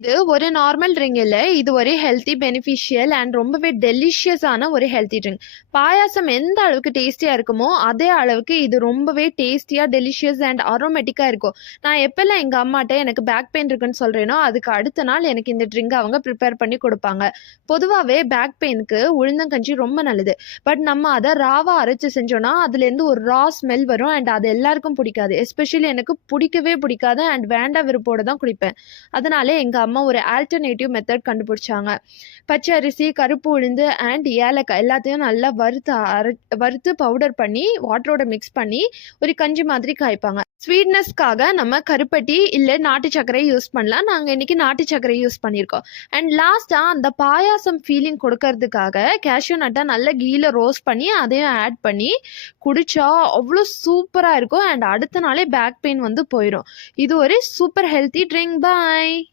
இது ஒரு normal drink இல்ல. இது ஒரு ஹெல்த்தி, பெனிஃபிஷியல் அண்ட் ரொம்பவே டெலிஷியஸான ஒரு ஹெல்த்தி ட்ரிங்க். பாயாசம் எந்த அளவுக்கு டேஸ்டியா இருக்குமோ, அதே அளவுக்கு இது ரொம்பவே டேஸ்டியா, டெலிஷியஸ் அண்ட் அரோமேட்டிக்கா இருக்கும். நான் எப்பல்லாம் எங்க அம்மாட்ட எனக்கு பேக் பெயின் இருக்குன்னு சொல்றேனோ, அதுக்கு அடுத்த நாள் எனக்கு இந்த ட்ரிங்க் அவங்க ப்ரிப்பேர் பண்ணி குடுப்பாங்க. பொதுவாவே பேக் பெயினுக்கு உளுந்தங்கஞ்சி ரொம்ப நல்லது. பட் நம்ம அத ராவா அரைச்சு செஞ்சோம்னா, அதுலேருந்து ஒரு ரா ஸ்மெல் வரும் அண்ட் அது எல்லாருக்கும் பிடிக்காது. எஸ்பெஷலி எனக்கு பிடிக்கவே பிடிக்காது அண்ட் வேண்டா வெறுப்போட தான் குடிப்பேன். அதனால எங்க அம்மா ஒரு ஆல்டர்னேட்டிவ் மெத்தட் கண்டுபிடிச்சாங்க. பச்சை அரிசி, கருப்பு உளுந்து அண்ட் ஏலக்காய் எல்லாத்தையும் நல்லா வறுத்து பவுடர் பண்ணி வாட்டரோட மிக்ஸ் பண்ணி ஒரு கஞ்சி மாதிரி காய்ப்பாங்க. ஸ்வீட்னஸ்க்காக நம்ம கருப்பட்டி இல்லை நாட்டு சர்க்கரை யூஸ் பண்ணலாம். நாங்கள் இன்னைக்கு நாட்டு சர்க்கரை யூஸ் பண்ணியிருக்கோம். அண்ட் லாஸ்ட்டாக அந்த பாயாசம் ஃபீலிங் கொடுக்கறதுக்காக கேஷ்யூ நட்டை நல்ல கீழே ரோஸ்ட் பண்ணி அதையும் ஆட் பண்ணி குடிச்சா அவ்வளோ சூப்பராக இருக்கும். அண்ட் அடுத்த நாளே பேக் பெயின் வந்து போயிடும். இது ஒரு சூப்பர் ஹெல்த்தி ட்ரிங்க். பாய்.